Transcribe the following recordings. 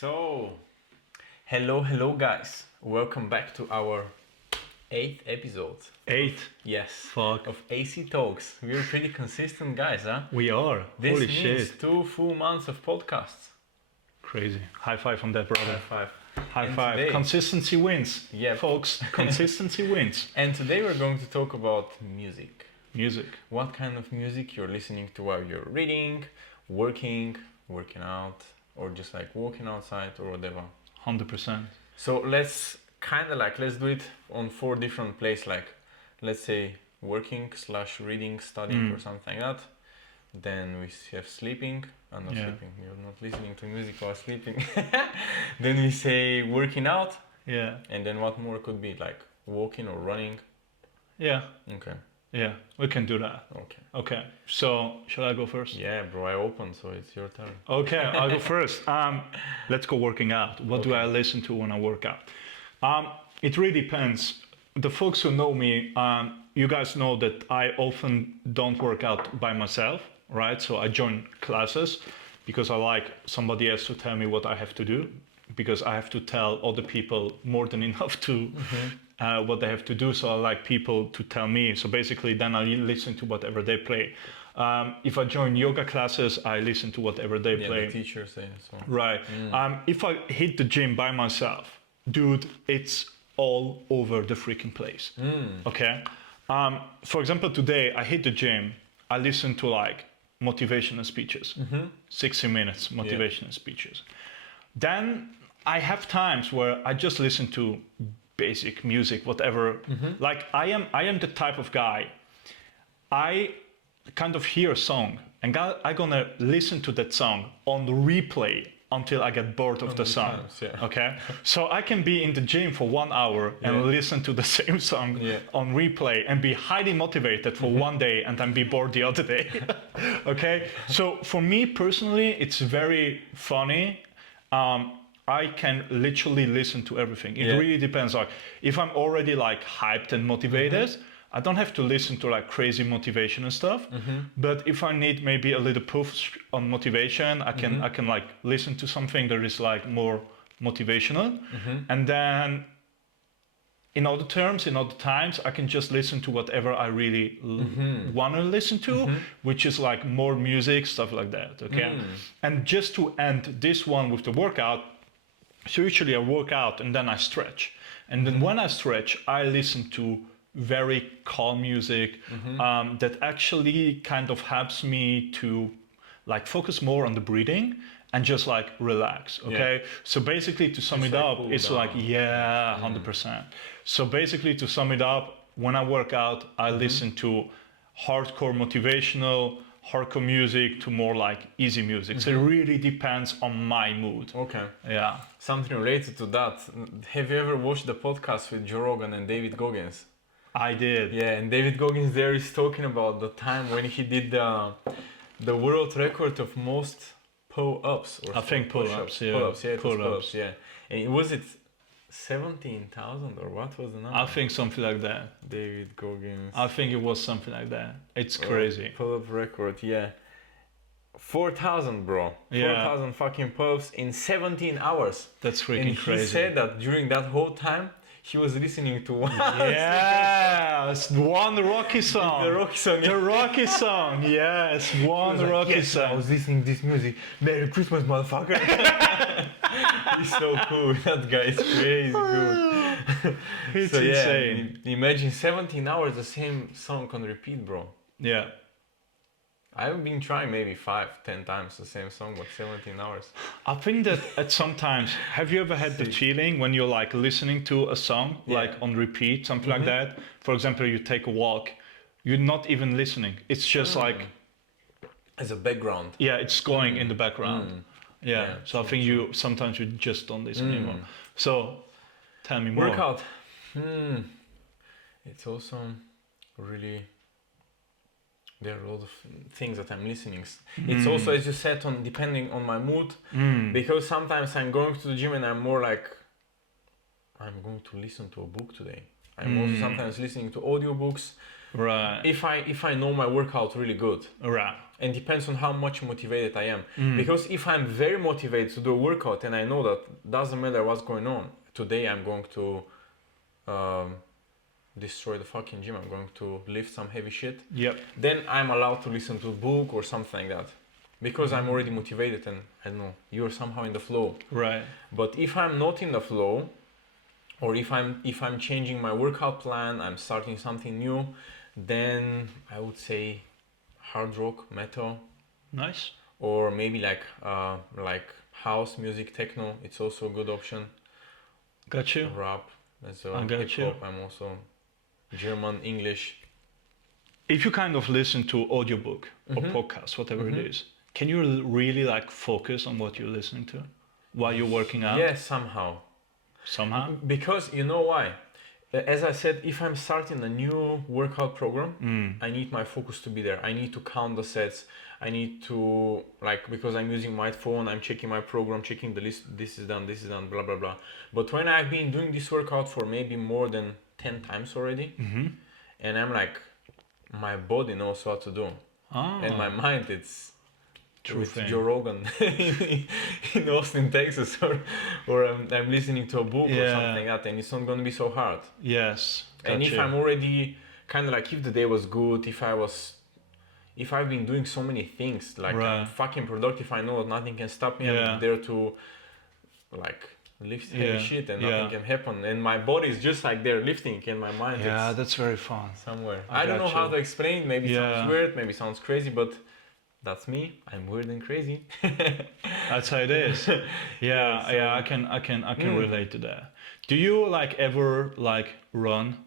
So, hello guys. Welcome back to our 8th episode. 8? Yes. Fuck. Of AC Talks. We're pretty consistent guys, huh? We are. This Holy means shit. 2 full months of podcasts. Crazy. High five on that, brother. High five. High And five. today- Consistency wins. Yeah. Folks, consistency wins. And today we're going to talk about music. Music. What kind of music you're listening to while you're reading, working out, or just like walking outside or whatever. 100%. So let's do it on 4 different places, like let's say working/reading, studying or something like that. Then we have sleeping, not Yeah. sleeping, you're not listening to music while sleeping. Then we say working out, Yeah. and then what more could be, like walking or running. Yeah. Okay. Yeah. We can do that. Okay. Okay. So, shall I go first? Yeah, bro, I opened, so it's your turn. Okay, I'll go first. Let's go working out. What do Okay. I listen to when I work out? It really depends. The folks who know me, you guys know that I often don't work out by myself, right? So I join classes because I like somebody else to tell me what I have to do, because I have to tell other people more than enough to what they have to do. So I like people to tell me. So basically then I listen to whatever they play. If I join yoga classes, I listen to whatever they play. The teachers say so. Right. If I hit the gym by myself, dude, it's all over the freaking place. Okay. For example, today I hit the gym. I listen to like motivational speeches, 60 minutes motivational speeches. Then I have times where I just listen to basic music, whatever. Like I am the type of guy. I kind of hear a song and I'm gonna listen to that song on the replay until I get bored of the song. times, yeah. Okay, so I can be in the gym for 1 hour and listen to the same song on replay and be highly motivated for one day and then be bored the other day. Okay, so for me personally, it's very funny. I can literally listen to everything. It really depends. Like if I'm already like hyped and motivated, I don't have to listen to like crazy motivation and stuff. But if I need maybe a little push on motivation, I can like listen to something that is like more motivational. And then in other times, I can just listen to whatever I really want to listen to, which is like more music, stuff like that. Okay. And just to end this one with the workout, so usually I work out and then I stretch. And then when I stretch, I listen to very calm music that actually kind of helps me to like focus more on the breathing and just like relax. Okay. So basically to sum it up, cool it's down. like, 100%. So basically to sum it up, when I work out, I listen to hardcore motivational, hardcore music to more like easy music. So it really depends on my mood. Okay. Yeah. Something related to that. Have you ever watched the podcast with Joe Rogan and David Goggins? I did. Yeah, and David Goggins there is talking about the time when he did the world record of most pull-ups. Or I think pull-ups, yeah. Pull-ups, yeah, it was Pull-ups. pull-ups, yeah. And was it 17,000 or what was the number? I think something like that. David Goggins. I think it was something like that. It's crazy. Pull-up record, yeah. 4,000, bro. Yeah. 4,000 fucking pull-ups in 17 hours. That's freaking And crazy. he said that during that whole time, he was listening to one Yes, one Rocky song. the Rocky song. The Rocky song. Yes, one Like, Rocky yes, I song. was listening to this music. Merry Christmas, motherfucker. He's so cool. That guy is crazy good. It's So yeah, insane. imagine 17 hours the same song on repeat, bro. Yeah. I've been trying maybe 5-10 times the same song, but 17 hours. I think that at some times, have you ever had the feeling when you're like listening to a song, like on repeat, something like that? For example, you take a walk, you're not even listening. It's just like, As a background. it's going in the background. Yeah. So I think sometimes you just don't listen anymore. So tell me more. Workout. It's also really... There are a lot of things that I'm listening. It's also, as you said, depending on my mood. Because sometimes I'm going to the gym and I'm more like, I'm going to listen to a book today. I'm also sometimes listening to audiobooks. Right. If I know my workout really good. Right. and depends on how much motivated I am. Because if I'm very motivated to do a workout and I know that doesn't matter what's going on, today I'm going to destroy the fucking gym, I'm going to lift some heavy shit, then I'm allowed to listen to a book or something like that. Because I'm already motivated and I don't know, you're somehow in the flow. Right. But if I'm not in the flow, or if I'm changing my workout plan, I'm starting something new, then I would say hard rock, metal. Nice. Or maybe like house music, techno. It's also a good option. Got you. Rap as well. I got you. I'm also German, English. If you kind of listen to audiobook or podcast, whatever it is, can you really like focus on what you're listening to while you're working out? Yes, somehow. Somehow? Because you know why? As I said, if I'm starting a new workout program, I need my focus to be there. I need to count the sets. I need to, like, because I'm using my phone, I'm checking my program, checking the list, this is done, blah, blah, blah. But when I've been doing this workout for maybe more than 10 times already, and I'm like, my body knows what to do. And my mind, it's Joe Rogan in Austin, Texas, or I'm listening to a book or something like that, and it's not going to be so hard. Yes. And if I'm already kind of like, if the day was good, if I've been doing so many things, like I'm fucking productive, I know that nothing can stop me. I'm there to like lift heavy shit and nothing can happen. And my body is just like there lifting, and my mind is that's very fun. Somewhere. I don't know how to explain. Maybe it sounds weird, maybe it sounds crazy, but that's me. I'm weird and crazy. That's how it is. I can relate to that. Do you like ever like run?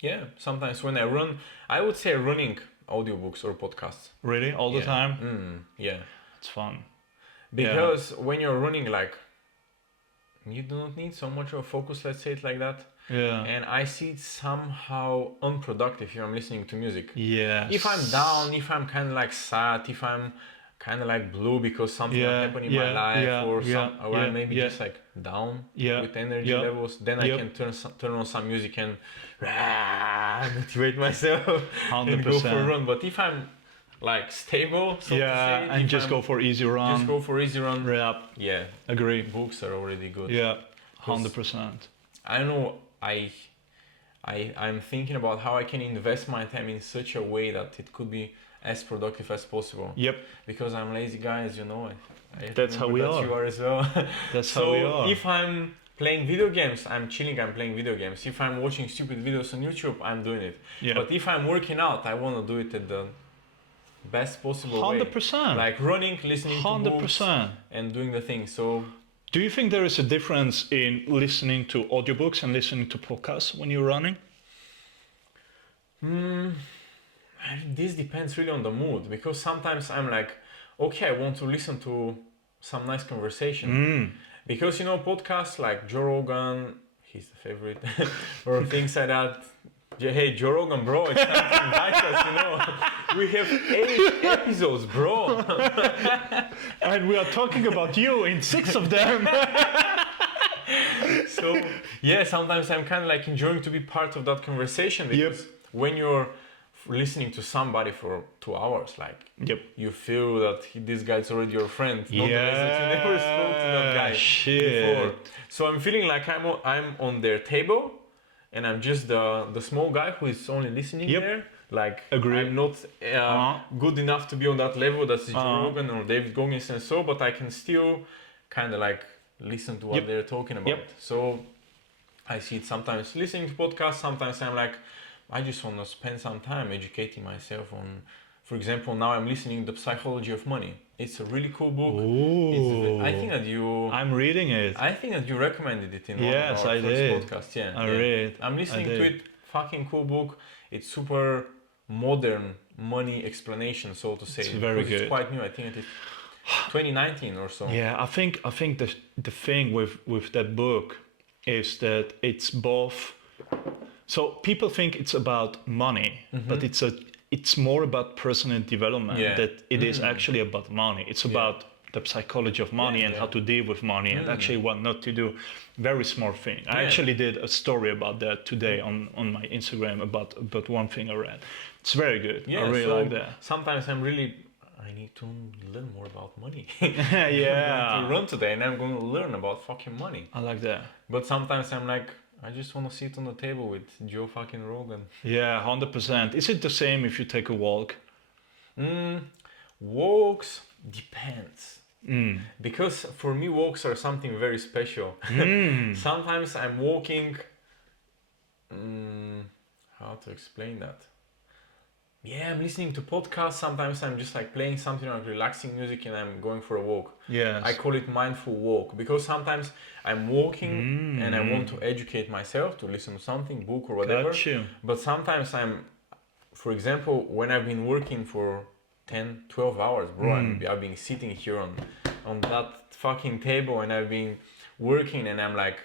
Yeah, sometimes when I run, I would say running audiobooks or podcasts. Really? All the time? Yeah. It's fun. Because when you're running, like, you do not need so much of focus, let's say it like that. Yeah. And I see it somehow unproductive if I'm listening to music. Yes. If I'm down, if I'm kind of like sad, if I'm kind of like blue because something happened in my life, or I'm maybe just like down with energy levels, then I can turn on some music and motivate myself 100%. and go for a run. But if I'm like stable, so to say, and just go for easy run. Just go for easy run. Yeah. Agree. Books are already good. Yeah. 100%. I don't know. I'm thinking about how I can invest my time in such a way that it could be as productive as possible. Yep. Because I'm lazy guy, as you know. That's how we are. You are as well. That's how we are. If I'm playing video games, I'm chilling, I'm playing video games. If I'm watching stupid videos on YouTube, I'm doing it. Yeah. But if I'm working out, I want to do it at the best possible 100%. way. Like running, listening 100%. To books, and doing the thing. So. Do you think there is a difference in listening to audiobooks and listening to podcasts when you're running? This depends really on the mood, because sometimes I'm like, okay, I want to listen to some nice conversation. Because, you know, podcasts like Joe Rogan, he's the favorite, or things like that. Hey, Joe Rogan, bro, it's time to invite us, you know. We have 8 episodes, bro. And we are talking about you in 6 of them. So, yeah, sometimes I'm kind of like enjoying to be part of that conversation, because when you're listening to somebody for 2 hours, like, you feel that this guy's already your friend. Not that you never spoke to that guy before. So I'm feeling like I'm on their table, and I'm just the small guy who is only listening there. Like, I'm not good enough to be on that level that's Joe Rogan or David Goggins and so, but I can still kind of like listen to what they're talking about. So I see it sometimes listening to podcasts, sometimes I'm like, I just want to spend some time educating myself on, for example, now I'm listening to The Psychology of Money. It's a really cool book. I think that I'm reading it. I think that you recommended it in one of our first podcasts. I read. I'm listening to it. Fucking cool book. It's super modern money explanation, so to say. It's very good. It's quite new. I think it is 2019 or so. Yeah, I think the thing with that book is that it's both. So people think it's about money, but it's more about personal development. That it is actually about money. It's about the psychology of money and how to deal with money and actually what not to do. Very smart thing. I actually did a story about that today on my Instagram about one thing I read. It's very good. I really like that. Sometimes I'm really I need to learn more about money. Yeah. I'm going to run today and I'm going to learn about fucking money. I like that. But sometimes I'm like, I just want to sit on the table with Joe fucking Rogan. Yeah, 100%. Is it the same if you take a walk? Walks depends. Because for me, walks are something very special. Sometimes I'm walking. How to explain that? Yeah, I'm listening to podcasts. Sometimes I'm just like playing something like relaxing music and I'm going for a walk. Yes. I call it mindful walk because sometimes I'm walking and I want to educate myself to listen to something, book or whatever. Got you. But sometimes for example, when I've been working for 10, 12 hours, bro, I've been sitting here on that fucking table and I've been working and I'm like,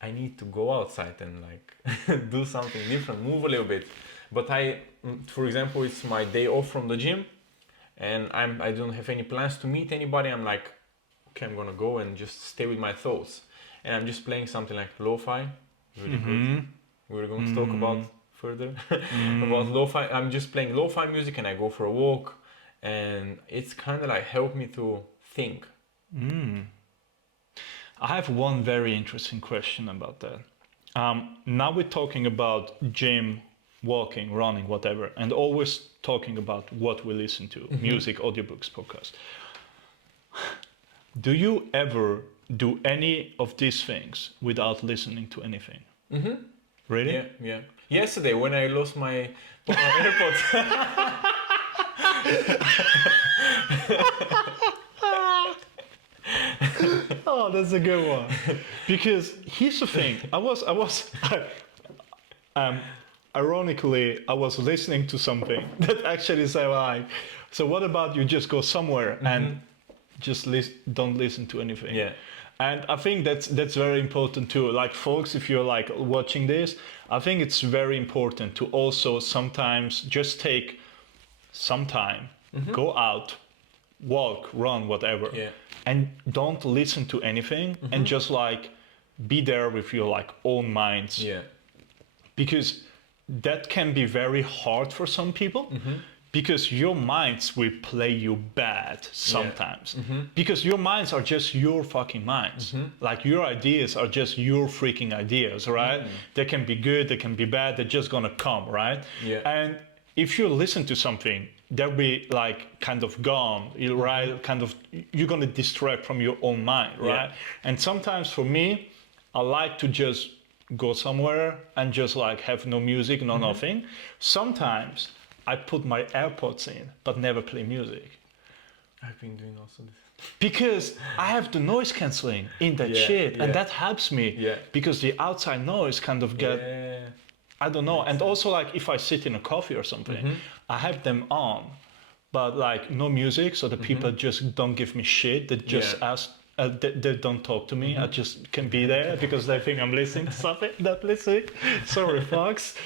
I need to go outside and like do something different, move a little bit. But for example, it's my day off from the gym and I don't have any plans to meet anybody. I'm like, okay, I'm gonna go and just stay with my thoughts. And I'm just playing something like lo-fi, really good. We're going to talk about further about lo-fi. I'm just playing lo-fi music and I go for a walk and it's kind of like helped me to think. I have one very interesting question about that. Now we're talking about gym, walking, running, whatever, and always talking about what we listen to, music, audiobooks, podcasts. Do you ever do any of these things without listening to anything? Really? Yeah. Yesterday when I lost my AirPods. Oh, that's a good one. Because here's the thing. Ironically, I was listening to something that actually said like, so what about you just go somewhere and just don't listen to anything? Yeah. And I think that's very important too. Like folks, if you're like watching this, I think it's very important to also sometimes just take some time, go out, walk, run, whatever, and don't listen to anything and just like be there with your like own minds. Yeah. Because that can be very hard for some people. Because your minds will play you bad sometimes. Because your minds are just your fucking minds. Like your ideas are just your freaking ideas, right? They can be good, they can be bad, they're just gonna come, right? Yeah. And if you listen to something, they'll be like kind of gone, right? Kind of, you're gonna distract from your own mind, right? And sometimes for me, I like to just go somewhere and just like have no music, no nothing. Sometimes I put my AirPods in, but never play music. I've been doing also this. Because I have the noise cancelling in that shit, and that helps me. Yeah. Because the outside noise kind of get, I don't know. And also like if I sit in a coffee or something, I have them on, but like no music, so the people just don't give me shit. They just ask, they don't talk to me. I just can be there because they think I'm listening to something, not listening. Sorry, folks.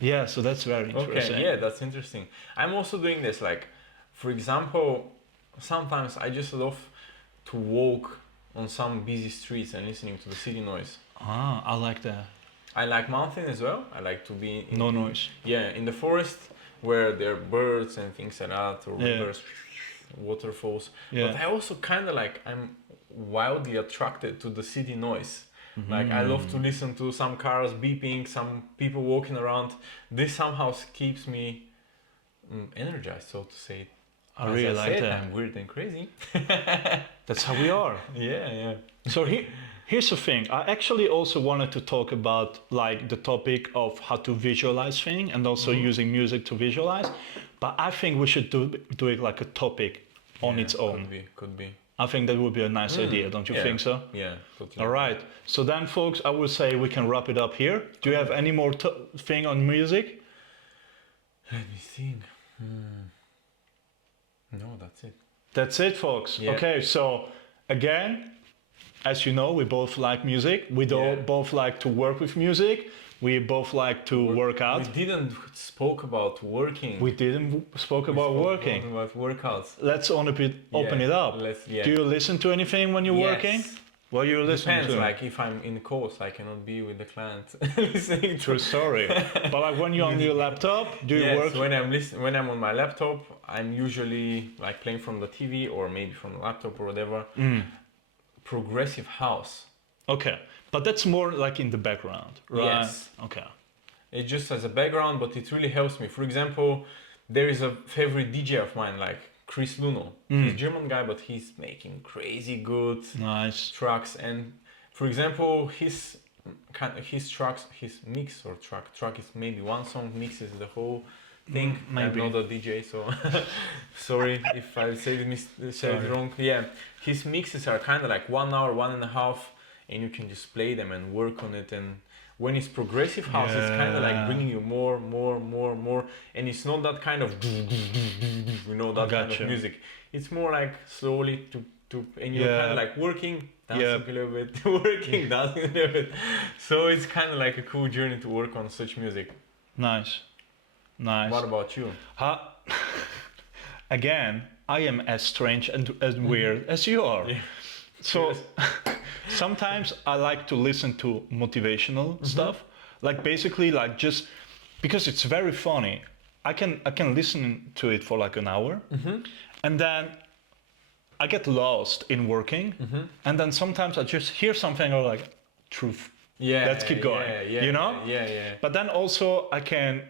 Yeah, so that's very interesting. Okay, yeah, that's interesting. I'm also doing this, like, for example, sometimes I just love to walk on some busy streets and listening to the city noise. Ah, I like that. I like mountain as well. I like to be in noise. Yeah, in the forest where there are birds and things like that, or rivers, waterfalls. Yeah. But I also kind of like, I'm wildly attracted to the city noise. Like I love to listen to some cars beeping, some people walking around. This somehow keeps me energized, so to say. I really like that. I'm weird and crazy. That's how we are. Yeah. So here's the thing. I actually also wanted to talk about like the topic of how to visualize things and also using music to visualize. But I think we should do it like a topic on its own. Could be. I think that would be a nice idea, don't you think so? Yeah, totally. All right. So then, folks, I would say we can wrap it up here. Do you have any more thing on music? Let me think. No, that's it. That's it, folks. Yeah. Okay, so again, as you know, we both like music. We both like to work with music. We both like to work out. We didn't spoke about working. We didn't spoke about working. About workouts. Let's open it up. Do you listen to anything when you're working? What you're listening Depends, to? like if I'm in the course, I cannot be with the client listening to. True story. But like when you're on your laptop, do you work? When I'm on my laptop, I'm usually like playing from the TV or maybe from the laptop or whatever. Progressive house. Okay, but that's more like in the background, right? Yes. Okay. It just as a background, but it really helps me. For example, there is a favorite DJ of mine, like Chris Luno. He's a German guy, but he's making crazy good tracks. And for example, his tracks, his mix or track is maybe one song, mixes the whole thing. Maybe. I'm not a DJ, so sorry if I said it wrong. Yeah, his mixes are kind of like 1 hour, 1.5, and you can just play them and work on it. And when it's progressive house, it's kind of like bringing you more, and it's not that kind of that kind of music. It's more like slowly and you're kind of like working, dancing a little bit, working, dancing a little bit. So it's kind of like a cool journey to work on such music. Nice. What about you? Again, I am as strange and as weird as you are. Yeah. So sometimes I like to listen to motivational stuff, like basically like just because it's very funny. I can listen to it for like an hour, and then I get lost in working, and then sometimes I just hear something or like truth. Yeah, let's keep going. Yeah. But then also I can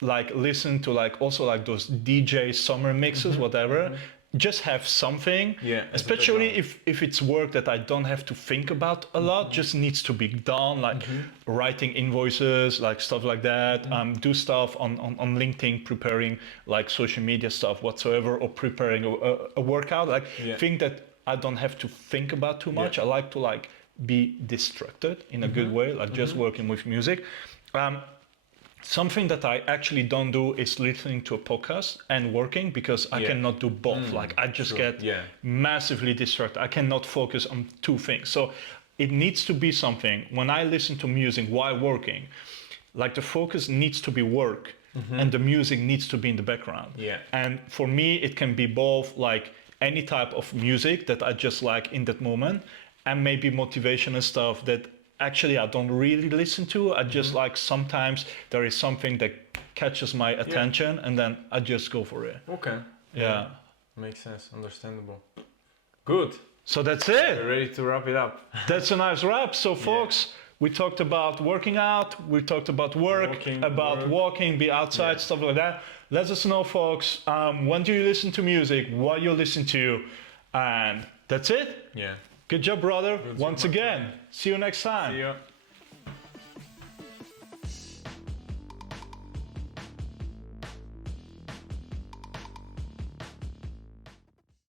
like listen to like also like those DJ summer mixes, whatever. Just have something, especially if it's work that I don't have to think about a lot, just needs to be done, like writing invoices, like stuff like that, do stuff on LinkedIn, preparing like social media stuff whatsoever, or preparing a workout, like thing that I don't have to think about too much. I like to like be distracted in a good way, like just working with music. Something that I actually don't do is listening to a podcast and working, because I cannot do both. Like I just get massively distracted. I cannot focus on two things. So it needs to be something, when I listen to music while working, like the focus needs to be work and the music needs to be in the background. Yeah. And for me, it can be both like any type of music that I just like in that moment, and maybe motivational stuff that actually I don't really listen to. I just like sometimes there is something that catches my attention and then I just go for it. Okay. Yeah. Makes sense. Understandable. Good. So that's it. We're ready to wrap it up. That's a nice wrap. So folks, we talked about working out, we talked about work, walking, be outside, stuff like that. Let us know, folks, when do you listen to music, what you listen to, and that's it. Yeah. Good job, brother. Once again. See you next time. See ya.